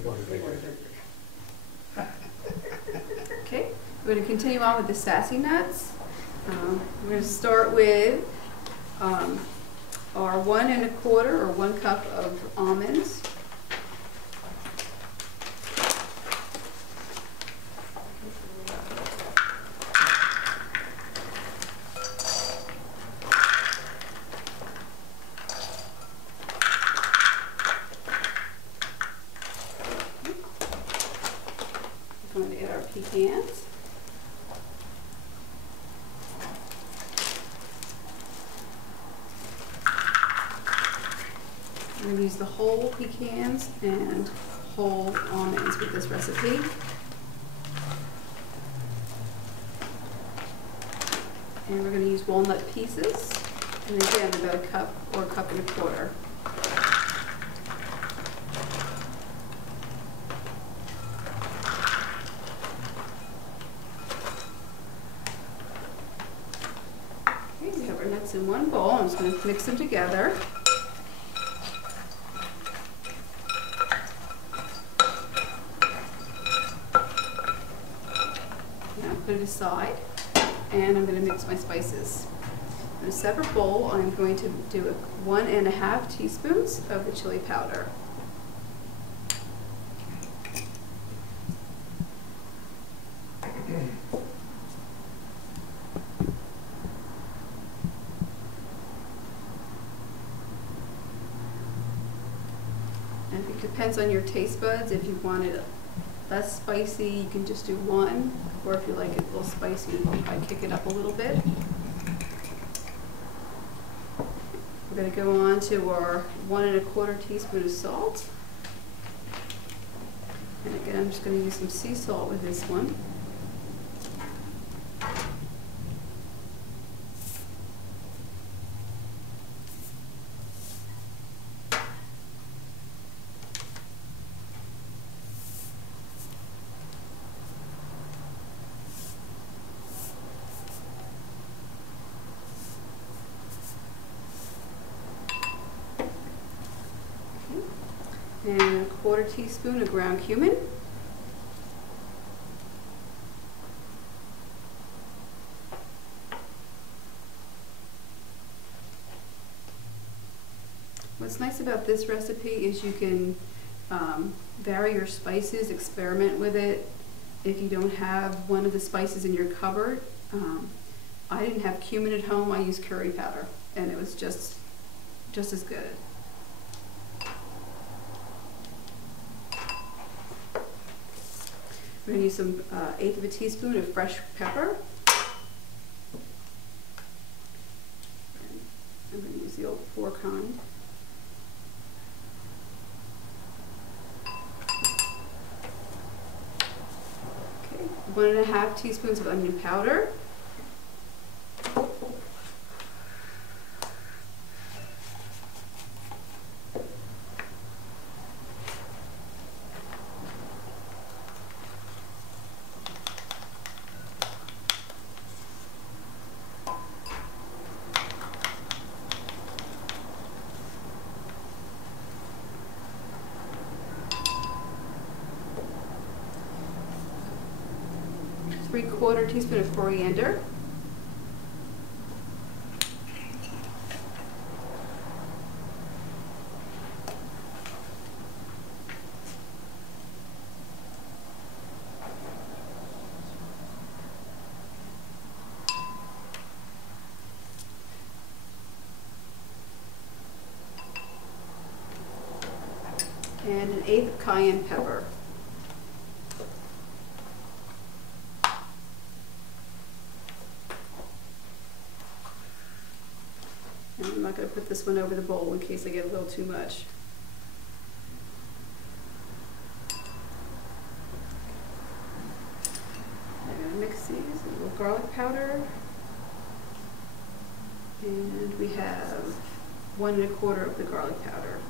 Okay, we're going to continue on with the Sassy Nuts. We're going to start with our 1 1/4 or 1 cup of almonds. We're going to add our pecans. We're going to use the whole pecans and whole almonds with this recipe. And we're going to use walnut pieces, and again about 1 cup or 1 1/4 cups. Okay, we have our nuts in one bowl. I'm just going to mix them together. Put it aside, and I'm going to mix my spices. In a separate bowl, I'm going to do 1 1/2 teaspoons of the chili powder. And it depends on your taste buds. If you want it less spicy, you can just do 1, or if you like it a little spicy, you can probably kick it up a little bit. We're going to go on to our 1 1/4 teaspoon of salt. And again, I'm just going to use some sea salt with this one. And 1/4 teaspoon of ground cumin. What's nice about this recipe is you can vary your spices, experiment with it. If you don't have one of the spices in your cupboard, I didn't have cumin at home, I used curry powder, and it was just as good. We're going to use some 1/8 teaspoon of fresh pepper. And I'm going to use the old 4 kind. Okay, 1 1/2 teaspoons of onion powder. ¾ teaspoon of coriander. And 1/8 of cayenne pepper. And I'm not going to put this one over the bowl in case I get a little too much. I'm going to mix these, a little garlic powder. And we have 1 1/4 of the garlic powder.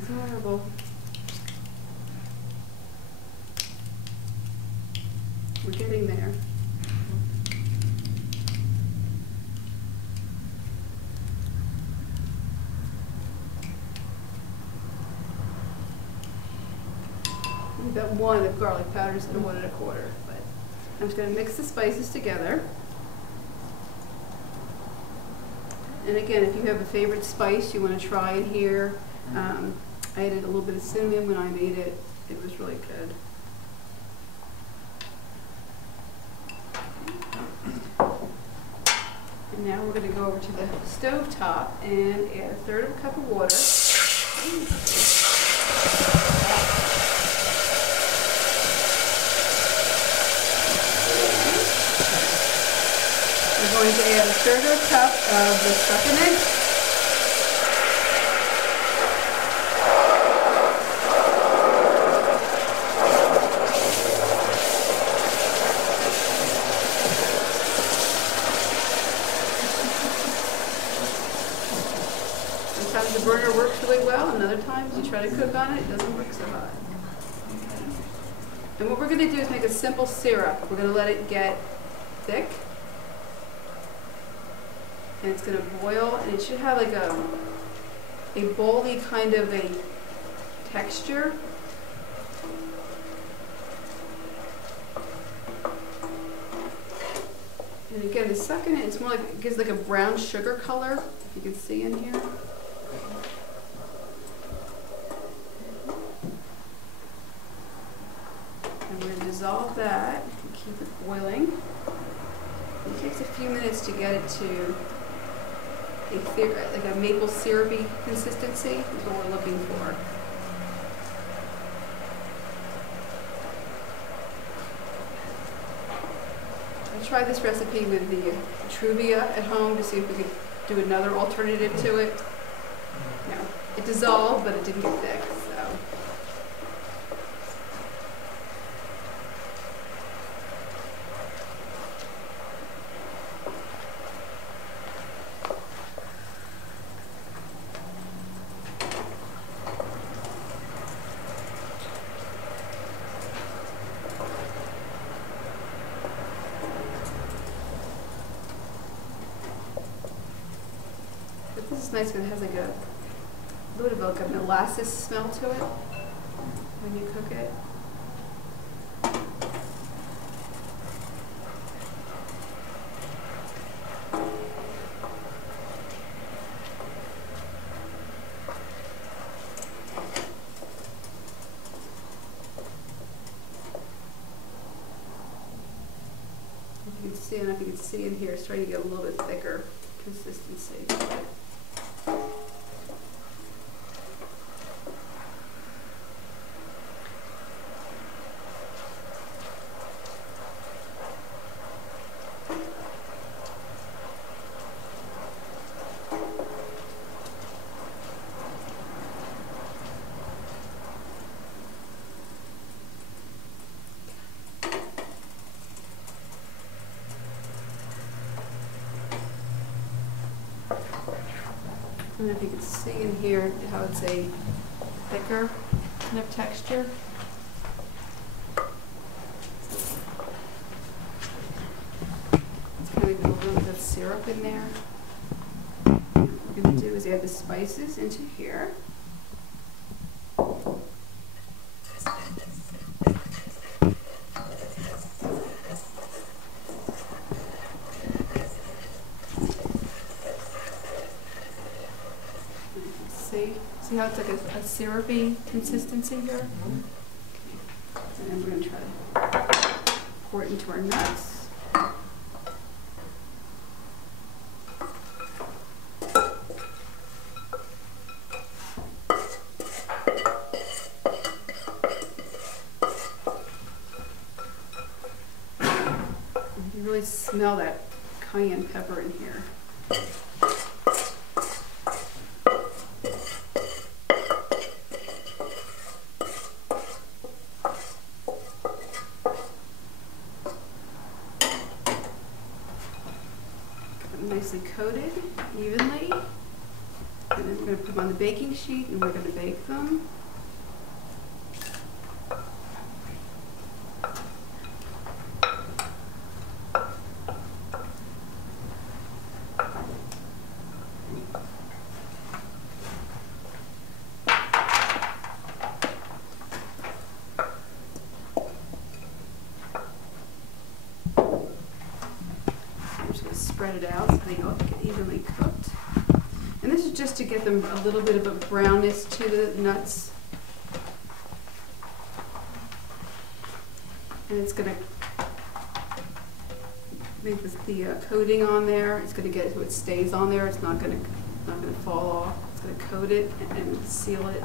It's horrible. We're getting there. About 1 of garlic powder instead of 1 1/4. But I'm just going to mix the spices together. And again, if you have a favorite spice you want to try in here, I added a little bit of cinnamon when I made it. It was really good. And now we're going to go over to the stove top and add 1/3 of a cup of water. We're going to add 1/3 of a cup of the succulent. Sometimes the burner works really well, and other times you try to cook on it, it doesn't work so hot. Okay. And what we're going to do is make a simple syrup. We're going to let it get thick. And it's going to boil, and it should have like a bowly kind of a texture. And again, the second, it's more like, it gives like a brown sugar color, if you can see in here. And we're going to dissolve that and keep it boiling. It takes a few minutes to get it to like a maple syrupy consistency is what we're looking for. I tried this recipe with the Truvia at home to see if we could do another alternative to it. No, it dissolved, but it didn't get thick. So. This is nice because it has like a little bit of like a molasses smell to it when you cook it. If you can see, I don't know if you can see in here, it's starting to get a little bit thicker consistency. I don't know if you can see in here how it's a thicker kind of texture. It's kind of a little bit of syrup in there. What we're going to do is add the spices into here. See how it's like a syrupy consistency here? Okay. And then we're going to try to pour it into our nuts. You can really smell that cayenne pepper in here. Nicely coated evenly, and And then we're going to put them on the baking sheet and we're going to bake them. I'm just going to spread it out so they all get evenly cooked. And this is just to get them a little bit of a brownness to the nuts. And it's going to make the coating on there. It's going to get so it stays on there. It's not going to fall off. It's going to coat it and seal it.